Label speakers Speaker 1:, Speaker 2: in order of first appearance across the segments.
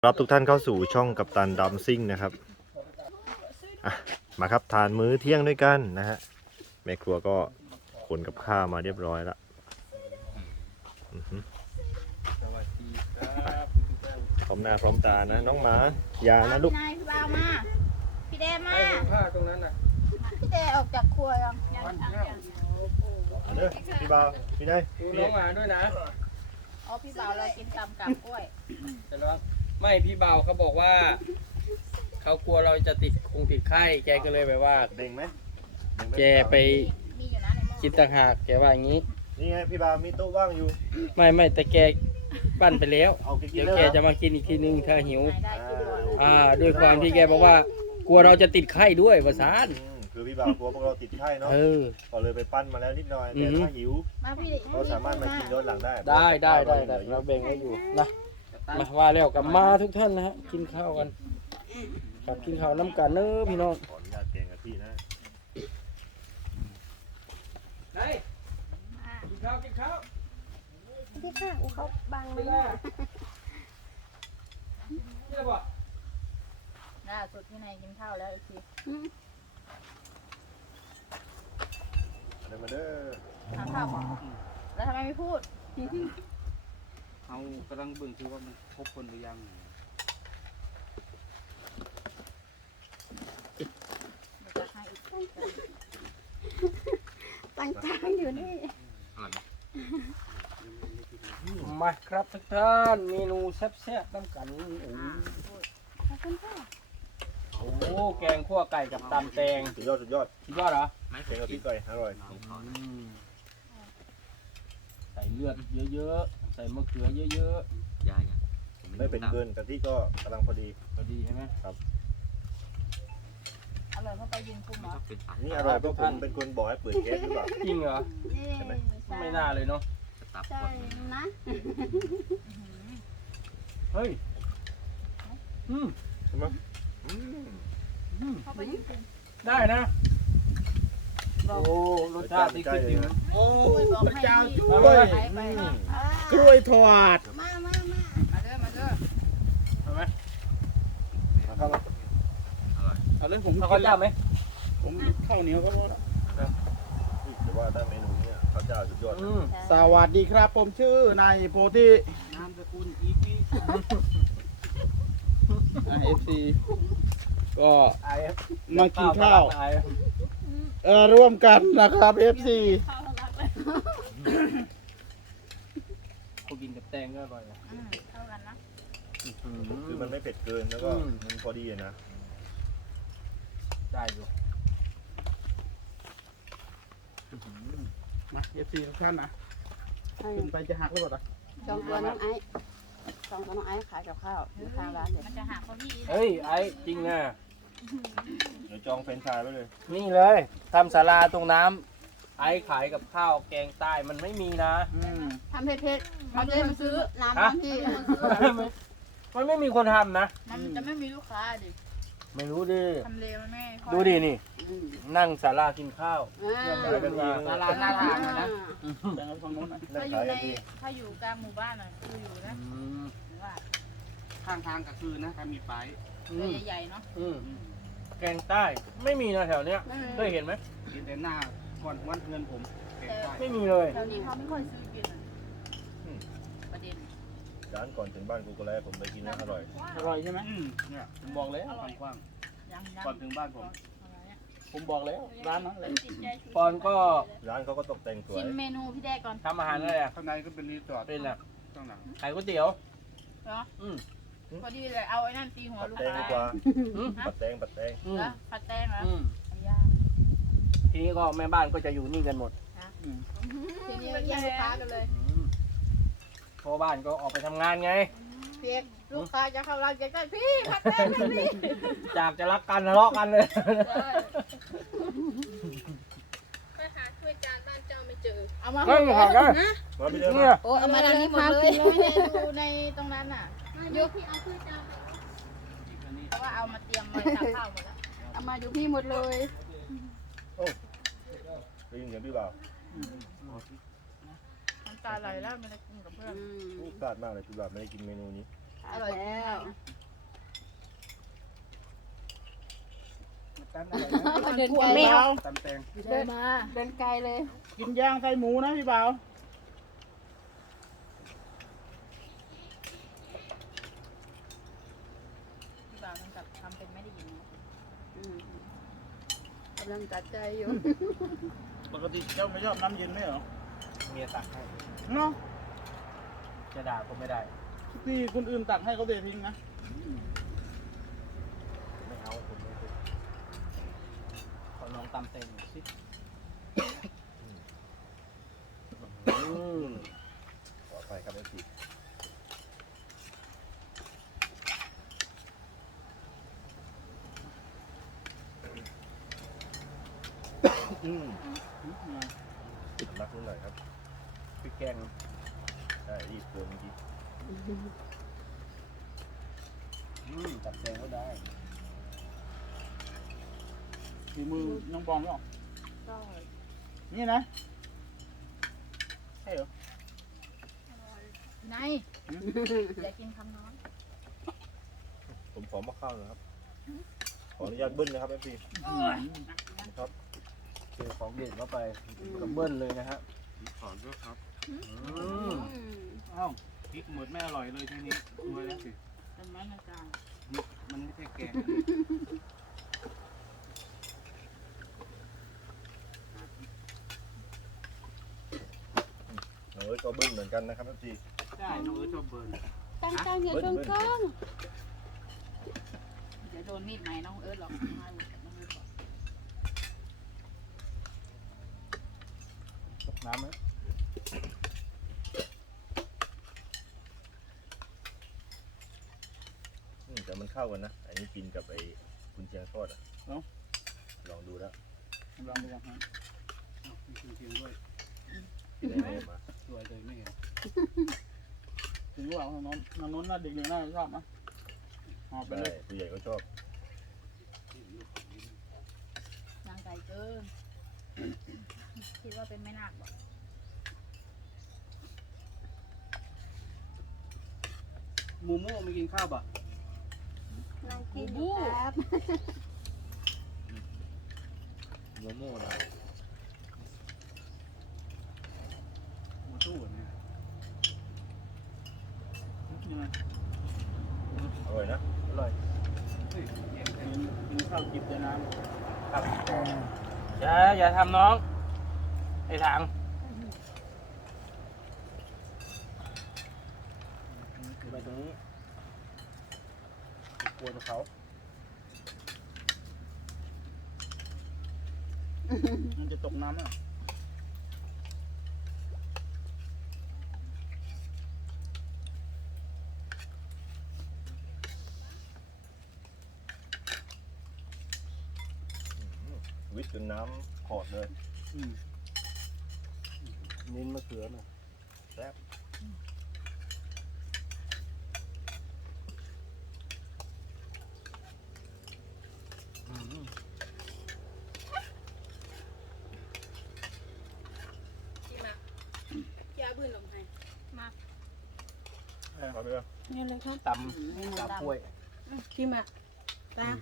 Speaker 1: รับทุกท่านเข้าสู่ช่องกัปตันดัมซิ่งนะครับมาครับทานมื้อเที่ยงด้วยกันนะฮะแม่ครัวก็ขนกับข้าวมาเรียบร้อยแล้ว
Speaker 2: สวัสดีครับ
Speaker 1: พร้อมหน้าพร้อมตานะน้องหมาอย่านะลูก
Speaker 3: นายพี่บ่าวมาพี่แดมา
Speaker 2: ไอ้ผ้าตรงนั้นน่ะ
Speaker 3: พี่แดออกจากครัวยัง
Speaker 2: วันแล้ว
Speaker 1: เอาเด้อพี่บ่าวพี่นาย
Speaker 2: ดูน้องหมาด้วยนะ
Speaker 3: อ๋อพี่บ่าวเรากินตำกับกล้วย
Speaker 2: แต่ว่าไม่พี่บ่าวเขาบอกว่าเขากลัวเราจะติดไข้แกก็เลยแบบว่า
Speaker 1: เด้งไหม
Speaker 2: แกไป
Speaker 3: มีอยู่นะในหม้อ
Speaker 2: กินต่างหากแกว่าอย่างนี้
Speaker 1: นี่ไงพี่บ่าวมีโต๊ะว่างอยู่
Speaker 2: ไม่แต่แกปั้นไปแล้ว
Speaker 1: เอากิน
Speaker 2: เดี๋ยว
Speaker 1: แล้ว
Speaker 2: แกจะมากินอีกทีนึงถ้าหิว
Speaker 3: ไหนได้กินด้วย
Speaker 2: ด้วยความที่แกบอกว่ากลัวเราจะติดไข้ด้วยประสาน
Speaker 1: คือพี่บ่าวกลัวพวกเราติดไข้เนาะ ก็เลยไปปั้นมาแล้วนิดหน่อยแต่ถ้าหิว
Speaker 3: มาพี่
Speaker 1: ก็สามารถมากินย้อนหลังได้
Speaker 2: ได้เราแบ่งไว้อยู่นะมาว่าแล้วกับมาทุกท่านนะฮะกินข้าวกันกับกินข้าวน้ำกันเน้อพี่น้อง
Speaker 1: ขออนุญาตแกงกะทินะ
Speaker 2: ไหนกินข้าว
Speaker 3: พี่ค่ะเขาบัง
Speaker 2: ไม่
Speaker 3: เลย
Speaker 2: ได้นี่ละบ่
Speaker 3: ล่าสุดที่นายกินข้าวแล้วอีกที
Speaker 1: มาเด้อ
Speaker 3: ทานข้าวก่อนแล้วทำไมไม่พูด
Speaker 4: เขากำลังเบิ่งคือว่ามันครบคนหรือยัง
Speaker 3: เดี๋ยวจะให้อีก
Speaker 5: ต่างๆอยู่นี่
Speaker 2: มาครับทุกท่านเมนูแซ่บๆน้ำกัน
Speaker 5: ขอบคุณค่ะ
Speaker 2: โอ้โหแกงขั่วไก่กับตำแตง
Speaker 1: สุดยอดสุดยอด
Speaker 2: คิดว่าเหรอ
Speaker 1: แกงกะทิไก่อร่อย
Speaker 2: ใส่เลือดเยอะๆใส่มะเขือเยอะ
Speaker 1: ไม่เป็นเกินกะทิก็กำลังพอดี
Speaker 2: ๆพอดีใช่ไหม
Speaker 3: อร่อยเพราะไปยืนคุมเหรอ
Speaker 1: นี่อร่อยเพราะผมเป็นคนบอกให้เปิดแก๊สหรือเปล่า
Speaker 2: จริงเหรอ
Speaker 5: นี่
Speaker 1: ใช่ไหม
Speaker 2: ไม่น่าเลยเนาะ
Speaker 5: ใช่นะ
Speaker 2: เฮ้ยอืม
Speaker 1: ใช่ไหมอืม
Speaker 3: เข้าไปยืนคุม
Speaker 2: ได้นะโอ้รสชาติที่ขึ้นจริงนะ
Speaker 4: โอ้
Speaker 3: บอก
Speaker 4: พระ
Speaker 3: ให้
Speaker 4: เจ้า
Speaker 3: พี่
Speaker 4: ช่วย
Speaker 3: ไปไปนะ
Speaker 4: กล้วยทอด
Speaker 5: มา
Speaker 3: มาเด้อมาเด้อ
Speaker 2: เห็นไหม
Speaker 1: มาเข้ามา
Speaker 4: เอาเลยผม
Speaker 2: เอาข้าวเจ้าไหม
Speaker 4: ผมข้าวเหนียวก็พอแล้ว
Speaker 1: แต่ว่าถ้าเมนูนี้ข้าวเจ้าสุดยอด
Speaker 4: สวัสดีครับผมชื่อนายโพธินามสกุลอีพีFC ก็
Speaker 2: ไอ้
Speaker 4: มากินข้าว
Speaker 2: ไอ้
Speaker 4: ร่วมกันนะครับ FC
Speaker 2: กูกินกับแตงก็อร่อยนะ
Speaker 3: เข้ากันนะ
Speaker 1: คือมันไม่เผ็ดเกินแล้วก็มันพอดีนะ
Speaker 2: ได้อยู่
Speaker 4: มา FC ทุกท่านนะขึ้นไปจะหักหรือเปล่า
Speaker 5: จองตัวน้องไอ้จองตัวน้องไอ้ขายกับข้าวอยู่ข้างร้านเด็ด
Speaker 3: มันจะหาเขาพี่
Speaker 2: เฮ้ยไอ้จริงนะ
Speaker 1: เดี๋ยวจองเฟรนช์ฟรายไว้เลย
Speaker 2: นี่เลยทำศาลาตรงน้ำไอ้ขายกับข้าวแกงใต้มันไม่มีนะ
Speaker 5: ทำเผ็ดๆเขาจะได้มาซื้อน้ำร้านพี่
Speaker 2: มันไม่มีคนทำนะ
Speaker 3: มันจะไม่มีลูกค้าดิ
Speaker 2: ไม่รู้ดิ
Speaker 3: ทำเลมันไม่ค่อย
Speaker 2: ดูดินี่ นั่งศาลากินข้าว
Speaker 4: ตลาดหน้าทางนะแบ่งเอาฝั่งโน้นนะ
Speaker 1: นั่ง
Speaker 3: ถ้าอ
Speaker 1: ขาย
Speaker 3: ยู่ใน
Speaker 1: กันที
Speaker 3: ถ้าอยู่กลางหมู่บ้านอ่ะคืออยู่นะว่า
Speaker 4: ข้างทางก็คือนะถ้ามีป้าย
Speaker 3: ตัวใหญ่ๆเนาะ
Speaker 2: แกงใต้ไม่มีนะแถวเนี้ยเคยเห็นไหม
Speaker 4: กินแต่หน้าก่อนวันเพื่อนผมแกงใต้
Speaker 2: ไม่มีเลย
Speaker 3: แถวนี้เขาไม่ค่อยซื้อกินอะประเด็น
Speaker 1: ร้านก่อนถึงบ้านกูก็แล้วผมไปกินนะอร่อย
Speaker 2: อร่อยใช่ไหม
Speaker 4: เนี่ยผมบอกแล้วกว้าง
Speaker 3: ยัง
Speaker 4: ๆก่อนถึงบ้านผม
Speaker 2: ผมบอกแล้วร้านนั้นเลย
Speaker 3: ติดใจ
Speaker 2: ปอนก็
Speaker 1: ร้านเขาก็ตกแต่งสวย
Speaker 3: ชิมเมนูพี่แดกก่อน
Speaker 2: ทำอาหารอะไรอ่ะ
Speaker 4: ข้างในก็เป็นรีสอร์ท
Speaker 2: เป็นอ่ะ
Speaker 4: ข้างหลัง
Speaker 2: ขายก๋วยเตี๋ยว
Speaker 3: เนาะ
Speaker 2: อืม
Speaker 3: พอดีเลยเอาไอ้นั่นตีหัว
Speaker 1: ปัด
Speaker 3: ลูก
Speaker 1: แตง
Speaker 3: ค้า
Speaker 1: ดีกว่า
Speaker 2: อืม
Speaker 1: ปัดแตงปัดแตง
Speaker 2: อืม
Speaker 3: แล้วผัดแตงเหรอ
Speaker 2: อืม
Speaker 3: ย่า
Speaker 2: ทีนี้ก็แม่บ้านก็จะอยู่นี่กันหมด
Speaker 5: ทีนี้แย่งลูกค้ากันเลย
Speaker 2: เพราะบ้านก็ออกไปทำงานไง
Speaker 5: เพียกลูกค้าจะเข้าร้านจะได้พี่ผัดแป้งให้พี่
Speaker 2: จากจะรักกันทะเลาะกันเลย
Speaker 5: ไปหาถ้วยจานบ้านเจ้าไม่เจอ
Speaker 3: เอามา
Speaker 2: เฮ้ยขอได้
Speaker 1: มาไปเดิน
Speaker 2: เนี่
Speaker 1: มา
Speaker 2: ย
Speaker 5: โอ้เอามาทางนี้หมดเลย
Speaker 3: ไม่ได้ดูในตรงนั้นน่ะ
Speaker 5: อยู่พี่เอาถ้วยจาน
Speaker 3: เพราะว่าเอามาเตรียมไว้ตักข้าวหมดแล้ว
Speaker 5: เอามาอยู่พี่หมดเลย
Speaker 1: ได้ยินเสียงพี่บ่าว
Speaker 3: น้ำตาไหลแล้วไม่ได้กินกับเพื่อน
Speaker 1: พลาดมากเลยพี่บ่าวไม่ได้กินเมนูนี้
Speaker 5: อร่อยแล้ว
Speaker 4: ตำอะไรนะ
Speaker 5: เดินไกล
Speaker 4: พี่เบาตำแตง
Speaker 5: เดินมาเดินไกลเลย
Speaker 4: กินย่างไส้หมูนะพี่เบา
Speaker 3: พี่บ่าวมันกับทำเป็นไม่ได้ยินนะ
Speaker 5: กำลังตัดใจอยู่
Speaker 4: ปกติเจ้าไม่ชอบน้ำเย็นไหมเหรอ
Speaker 2: เมียตักให้
Speaker 4: เนาะ
Speaker 2: จะด่าก็ไม่ได้
Speaker 4: ที่คนอื่นตักให้เขาเททิ้งนะ
Speaker 2: ไม่เอาผมไม่เป็นขอลองตำเต็งหน่อยสิ
Speaker 1: ขอไปครับเอฟซีสำลักนิดหน่อยครับ
Speaker 2: พริกแกง
Speaker 1: ใช่รีบกวนเมื่อกี้
Speaker 2: ตำแตงก็ได้
Speaker 4: ฝีมือน้องปอนหรอ
Speaker 5: ก็
Speaker 4: นี่นะใช่เหรอ
Speaker 3: นายอย่ากินคำน้อย
Speaker 1: ผมขอมาข้าวนะครับ ขออนุญาตเบิ้ลนะครับเอฟซีครับ
Speaker 2: เจอของเด็ดเข้าไปกับเบิ้ลเลยนะฮะ
Speaker 4: ขอด้วยครับ
Speaker 2: อืม
Speaker 4: อ้าวพริกหมดไม่อร่อยเลยทีนี้รวยแล้วสิ
Speaker 3: เป็นไม้ในกลาง
Speaker 4: มันไม่ใช่แกง
Speaker 1: น้องเอิร์ธก็เบิ้ลเหมือนกันนะครับเอฟซี
Speaker 4: ใช่น้องเอิร์ธชอบเบิร์น
Speaker 5: ตั้งอย่าชนกล้อง
Speaker 3: เดี๋ยวโดนมีดไหมน้องเอิร์ธหรอกมาหมดน้องเอิร์ธบอก
Speaker 2: ตกน้ำไหม
Speaker 1: แต่มันเข้ากันนะ อันนี้กินกับไอ้คุณเชียงทอดอ่ะลองดูแล้ว
Speaker 4: ลองดูก่อนฮะมีเทียมด้วย
Speaker 1: ที่ได้ให้มา
Speaker 4: สวยเลยไม่เห็นถึงว่าน้องน่าเด็กๆน่าชอบนะหอบไป
Speaker 1: ได้
Speaker 4: เลย
Speaker 1: ผู้ใหญ่ก็ชอบ
Speaker 3: นางไก่เกินคิดว่าเป็นแม่นาคบอก
Speaker 4: หมูม่วงไม่กินข้าวป่ะ
Speaker 5: นั่งกินอยู่ครับ
Speaker 2: โมโม่นะ
Speaker 4: หมูตู้เนี่ยยังไง
Speaker 1: อร่อยนะ
Speaker 2: อร่อย
Speaker 4: กินข้าวจิบแต่น้
Speaker 2: ครับอย่าทำน้องไอ้ถัง ไปตรงนี้กวนเขา
Speaker 4: ำมันจะตกน้ำอ่ะ
Speaker 1: วิทย์จนน้ำขอดเลย
Speaker 2: เน้นมะเขือหน่อย
Speaker 1: แซ่บ
Speaker 5: ยาบื้นลงให้
Speaker 1: เอาไปเลย
Speaker 5: นี่เลยครับ
Speaker 2: ตำกาบกล้วย
Speaker 5: ชิมอ่ะตา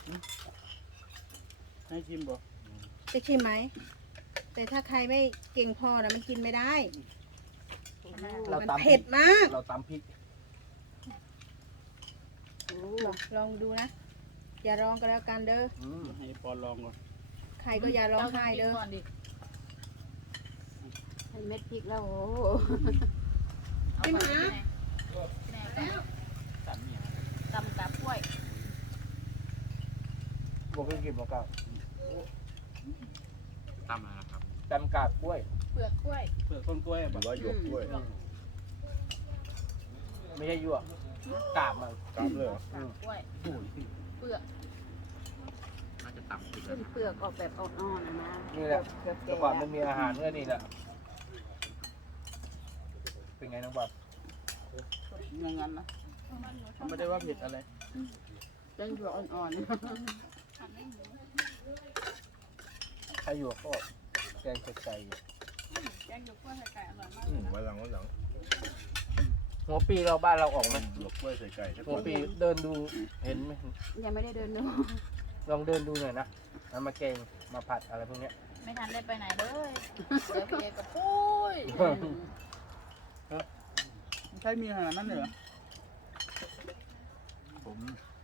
Speaker 4: ให้ชิมบ่
Speaker 5: จะชิมไหม แต่ถ้าใครไม่เก่งพอนะมันกินไม่ได้
Speaker 2: เรา
Speaker 5: มัน
Speaker 2: ตำพริ
Speaker 5: เผ็
Speaker 2: ก
Speaker 5: ดมาก
Speaker 2: เราตำพริก
Speaker 5: ลองดูนะ อย่าร้องก็แล้วกันเด้อ
Speaker 4: ให้ปอนลองก่อน
Speaker 5: ใครก็อย่าร้องไห้เด้อ
Speaker 3: ก่อนดิ
Speaker 5: เม็ดพริกแล้วโอ้
Speaker 3: เอาก่อนดิแม่ก่อน
Speaker 4: สั่นเนี่ย
Speaker 3: ตำกับกล้วย
Speaker 2: บอกให้กินบอกกาบ
Speaker 4: ตำอะไรนะครับ
Speaker 2: ตำกาบกล้วย
Speaker 3: เปลือกกล้วย
Speaker 4: เปลือกต้นกล้วย
Speaker 1: หรื
Speaker 4: บ่
Speaker 1: อว่าหยวกกล้วย
Speaker 2: ไม่ใช่ยั่วกาบมัน
Speaker 1: กลับเลยเหรอ
Speaker 3: กับกล้วย
Speaker 4: โอ้ย
Speaker 3: เปลือก
Speaker 4: น่าจะต่ำสุด
Speaker 5: ขึ้นเปลือกออกแบบอ่อนๆนะ
Speaker 2: นี่แหละ
Speaker 5: เกือบ
Speaker 2: แต่
Speaker 5: แก่
Speaker 2: ก่อนมันมีอาหารเมื่อนี่แหละเป็นไงน้องบับ
Speaker 4: อย่างนั้นนะไม่ได้ว่าเผ็ดอะไร
Speaker 5: ยังอยู่อ่อน
Speaker 2: ถ้าอยู่ก็แกงใส่
Speaker 3: แกงหยวกกล้วยไข่ไก่อร่อยมาก
Speaker 1: วันหลัง
Speaker 2: หัวปีเราบ้านเราออกไหม
Speaker 1: หยวกกล้วยใส่ไก่ถ้า
Speaker 2: หัวปีเดินดูเห็นไหม
Speaker 5: ยังไม่ได้เดินดู
Speaker 2: ลองเดินดูหน่อยนะเอามาแกงมาผัดอะไรพวกเนี้ย
Speaker 3: ไม่ทันได้ไปไหนเลยเดี๋ยวพี่เอก็ปุ้ย
Speaker 4: ใช่มีขนาดนั้นเลยเหรอ
Speaker 2: ผม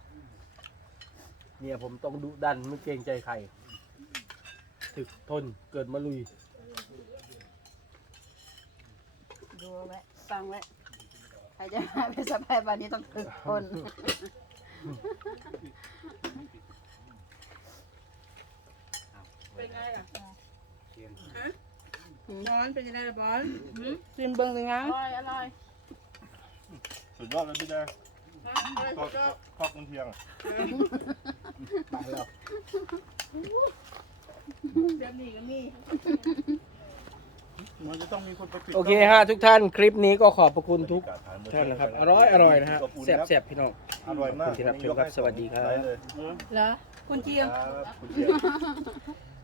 Speaker 2: เนี่ยผมต้องดุดันไม่เกรงใจใครถึกทนเกิดมาลุย
Speaker 5: ดูไว้ฟังไว้ใครจะมาเป็นสะพายบ้านนี้ต้องฝึกคน
Speaker 6: เป็นไงล่ะฮะบอลเป็นยังไงล่ะบอล
Speaker 5: กินเบิ้งสิง
Speaker 3: อ
Speaker 5: นะ
Speaker 3: ร่อยอร่อย
Speaker 1: สุดยอดเลยพี่แดง
Speaker 6: ฮะอะไร
Speaker 1: ทอด
Speaker 6: ก็
Speaker 1: ทอดกุนเทียง
Speaker 2: ไปแล้ว
Speaker 6: เดี๋ยวนี้ก็มี
Speaker 4: มันจะต้องมีคนไปปิด
Speaker 2: โอเคฮะทุกท่านคลิปนี้ก็ขอบพระคุณทุก
Speaker 1: บรรยากาศทมื้อ
Speaker 2: ท่านนะครับ
Speaker 1: เช้า
Speaker 2: อร่อยนะฮะแซ่บๆพี่น้อง
Speaker 1: อร่อยมาก
Speaker 2: ขอบคุณที่รับชมครับสวัสดีครับ
Speaker 1: ได้เลย
Speaker 6: เหรอคุณเจียง
Speaker 1: ครับคุณเจียง